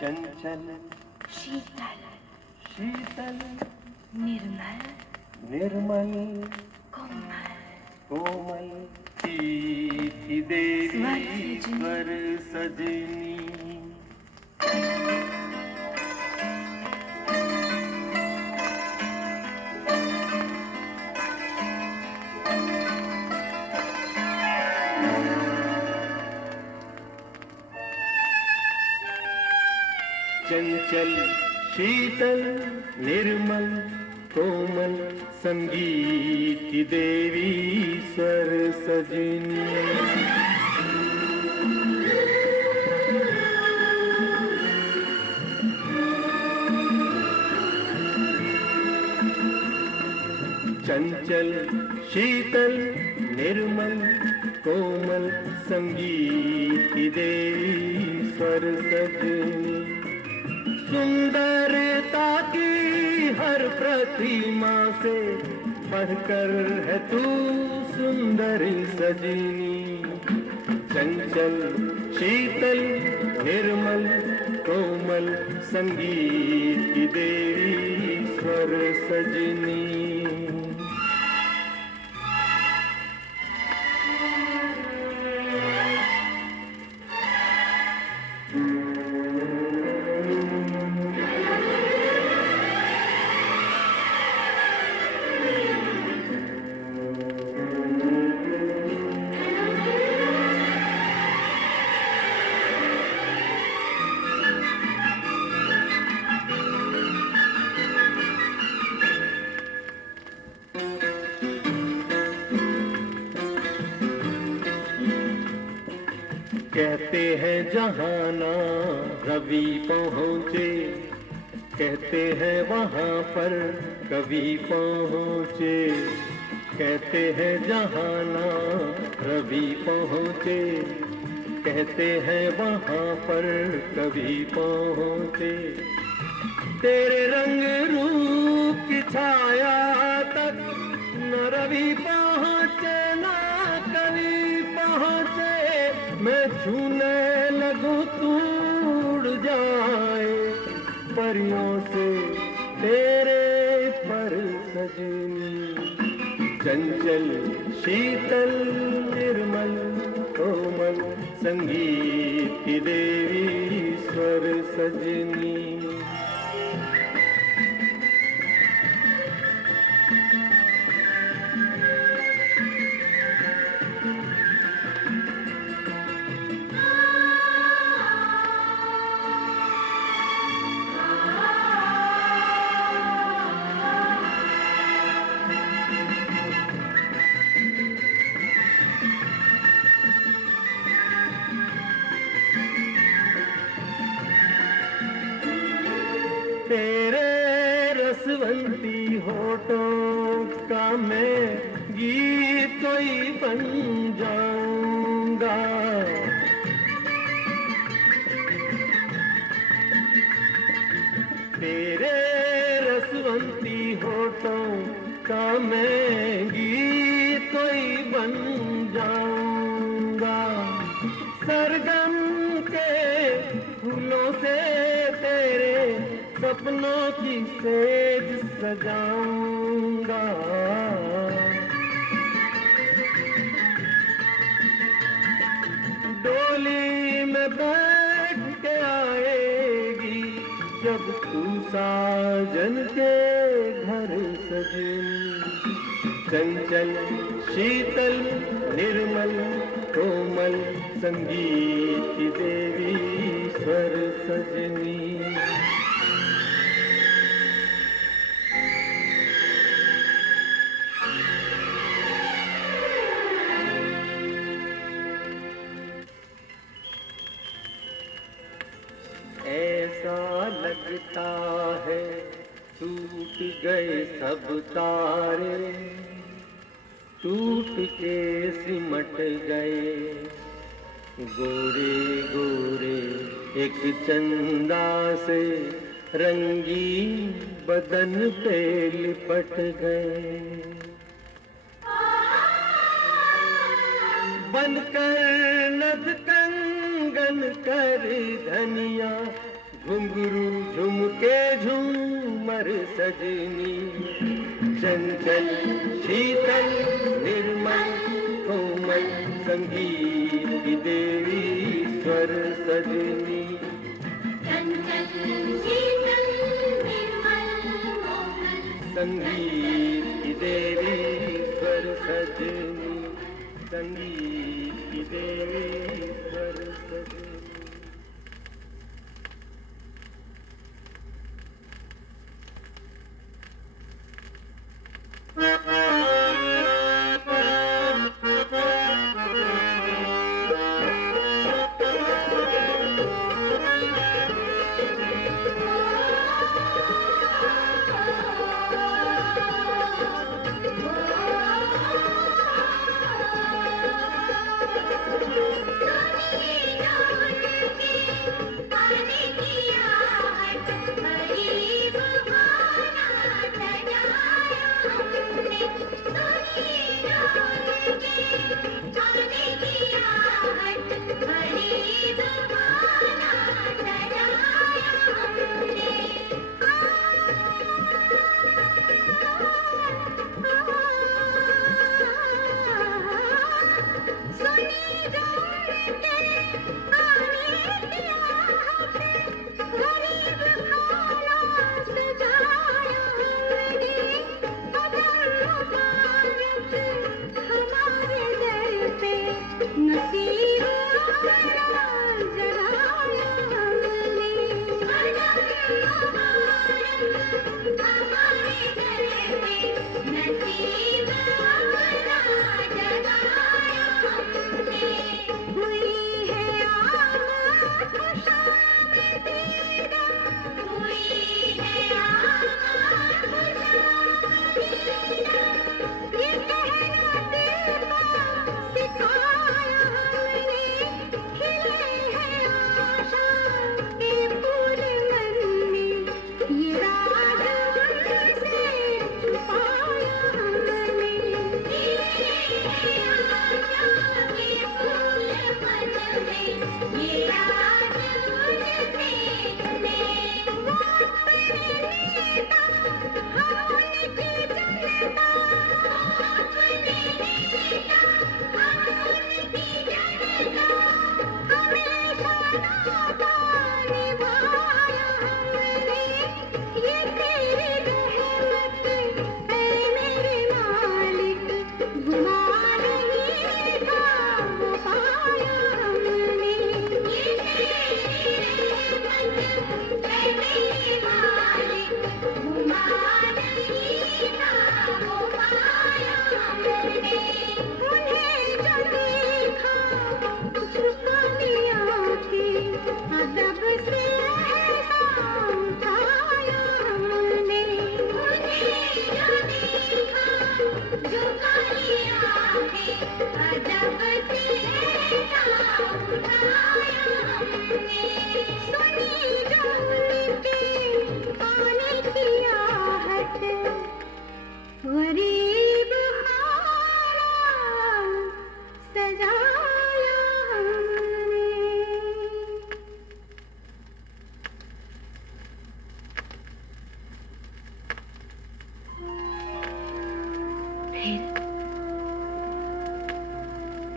चंचल शीतल शीतल निर्मल निर्मल कोमल कोमल थी देवी स्वर सजनी। चंचल शीतल निर्मल कोमल संगीत की देवी स्वर सजनी। चंचल शीतल निर्मल कोमल संगीत की देवी स्वर सजनी। सुंदरता की हर प्रतिमा से बढ़कर है तू सुंदर सजनी। चंचल शीतल निर्मल कोमल संगीत की देवी स्वर सजनी। कहते हैं जहाना रवि पहुँचे, कहते हैं वहाँ पर कवि पहुँचे। कहते हैं जहाना रवि पहुँचे, कहते हैं वहाँ पर कवि पहुँचे। तेरे रंग रूप की छाया तक न रवि पहुँचे न कवि पहुँचे। मैं छूने लगूं तू उड़ जाए परियों से तेरे पर सजनी। चंचल शीतल निर्मल कोमल संगीत की देवी स्वर सजनी। तेरे रसवंती होठों का मैं गीत कोई बन जाऊंगा। तेरे रसवंती होठों का मैं गीत कोई बन जाऊंगा। सरगम के फूलों से तेरे सपनों की सेज सजाऊंगा। डोली में बैठ के आएगी जब तू साजन के घर सजनी। चंचल शीतल निर्मल कोमल संगीत की देवी स्वर सजनी। ऐसा लगता है टूट गए सब तारे, टूट के सिमट गए गोरे गोरे एक चंदा से रंगीन बदन पे लिपट गए। बनकर नथ कंगन कर धनिया घुंघरू झुमके झूमर सजनी, चंचल शीतल निर्मल कोमल संगीत की देवी स्वर सजनी। चंचल शीतल निर्मल कोमल संगीत की देवी स्वर सजनी, संगीत की देवी स्वर सजनी।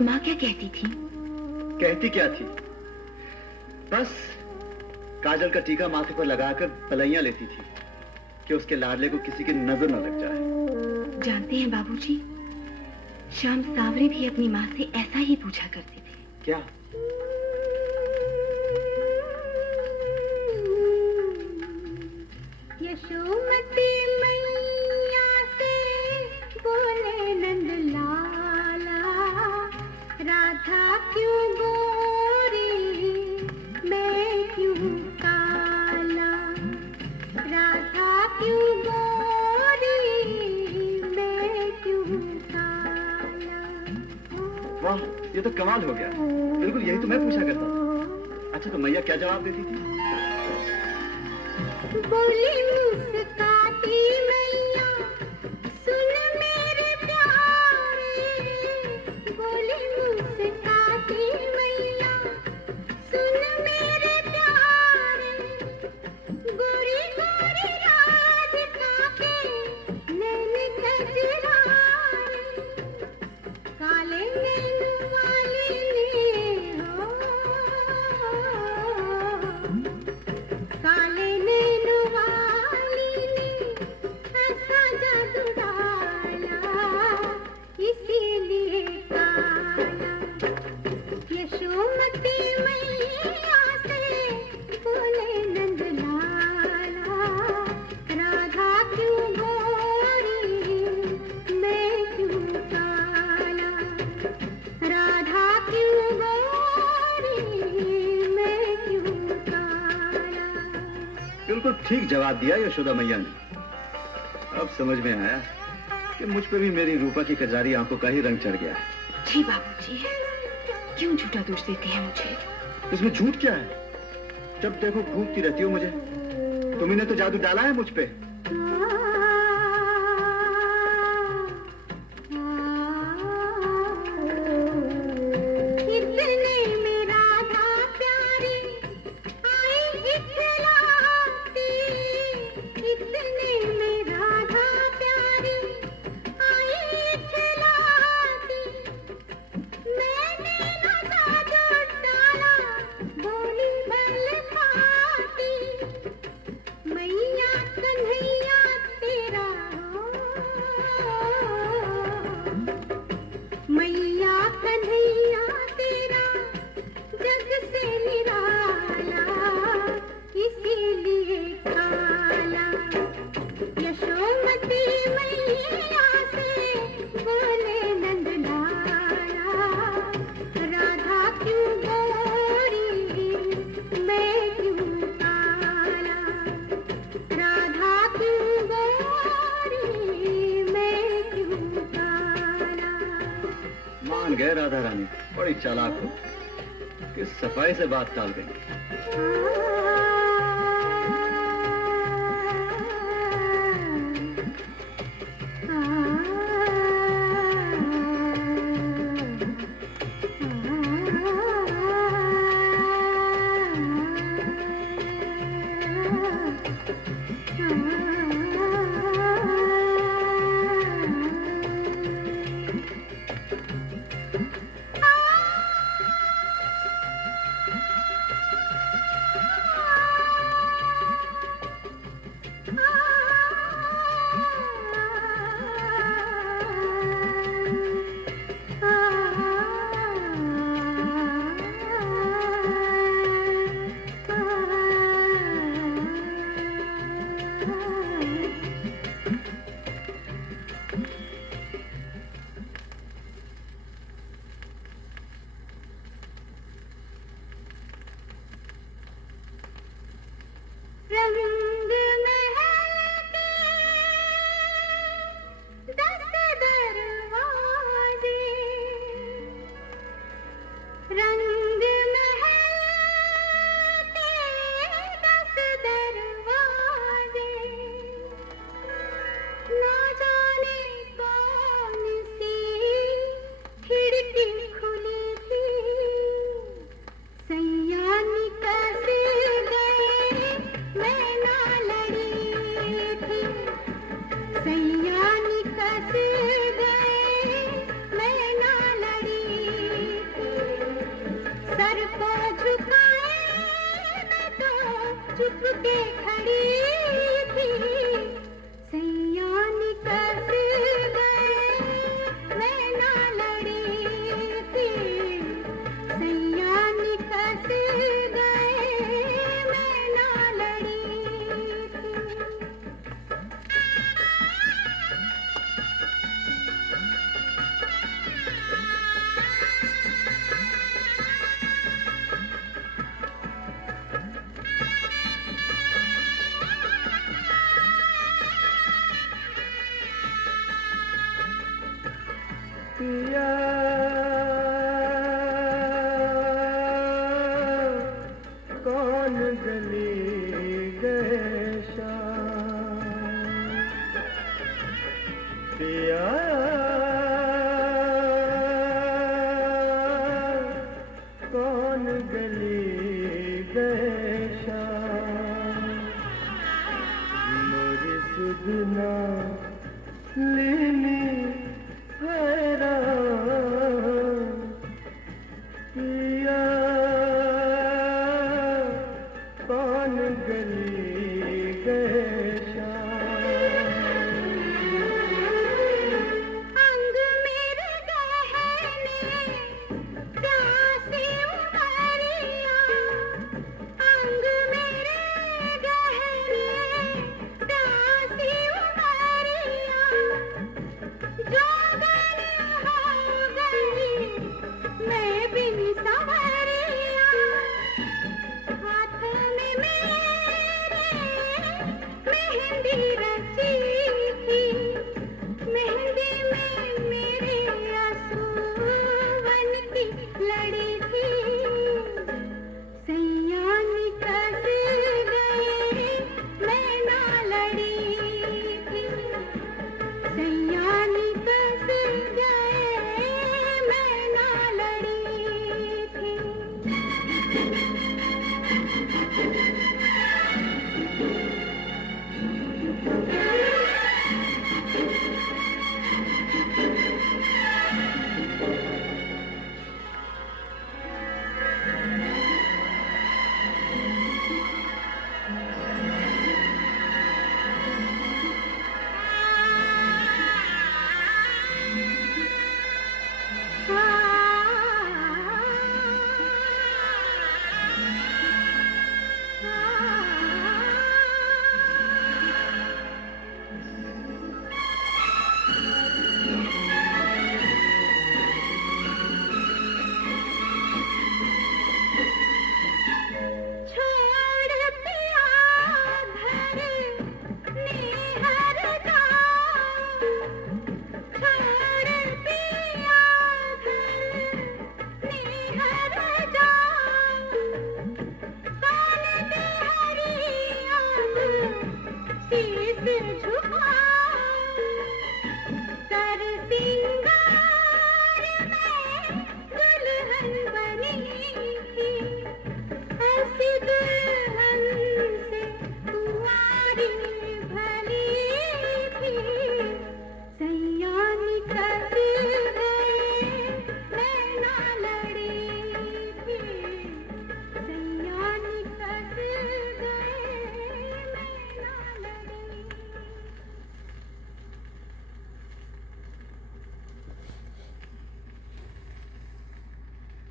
माँ क्या कहती थी? कहती क्या थी? बस काजल का टीका माथे पर लगाकर पलैया लेती थी कि उसके लाडले को किसी की नजर न लग जाए। जानते हैं बाबूजी, श्याम सावरे भी अपनी माँ से ऐसा ही पूछा करते थे। क्या? यशोमती मैया से बोले नंद लाला, राधा क्यों गोरी मैं क्यों काला, राधा क्यों गोरी मैं क्यों काला। वाह, ये तो कमाल हो गया। बिल्कुल यही तो मैं पूछा करता था। अच्छा, तो मैया क्या जवाब देती थी? बोली मुस्काती मैया, सुन मेरे प्यारे, बोली मुस्काती मैया, सुन मेरे प्यारे, काले नैन वाली ने हो, काले नैन वाली ने ऐसा जादू डाला, इसीलिए काला। यशोमती मैया से बोले नंद लाला, राधा क्यों गोरी मैं क्यों काला, राधा क्यों गोरी मैं क्यों काला। बिल्कुल ठीक जवाब दिया यशोदा मैया ने। अब समझ में आया कि मुझ पे भी मेरी रूपा की कजारी आंखों का ही रंग चढ़ गया है। जी बाबूजी, क्यों झूठा दोष देते हैं मुझे? इसमें झूठ क्या है? जब देखो घूमती रहती हो मुझे। तुम्ही ने तो जादू डाला है मुझ पे। इतने में राधा प्यारी आई इतलाती, इतने में राधा प्यारी आई इतलाती, मैंने न जादू डाला बोली बल खाती, मैया कन्हैया तेरा हो, मैया कन्हैया तेरा जग से निराला, इसीलिए काला। यशोमती मैया से बोले नंद लाला, राधा क्यों गोरी मैं क्यों काला, राधा क्यों गोरी मैं क्यों काला। मान गए राधा रानी, बड़ी चालाक हो, किस सफाई से बात टाल गई। रंग महल के 10 दरवाजे, रंग महल के 10 दरवाजे, ना जाने कौन सी खिड़की खुली थी, सैया निकल गए मैं ना लड़ी थी, सैया निकल गए मैं ना लड़ी थी, सर को झुकाए मैं तो चुप के खड़ी थी, सैया निकल गए मैं ना लड़ी थी, सैया निकल गए मैं ना लड़ी थी। पिया कौन गली गए शाम, पिया कौन गली गए शाम, मोरी सुधना लीला सैयानी कस गए मैं ना लड़ी थी। शीश झुका तरसी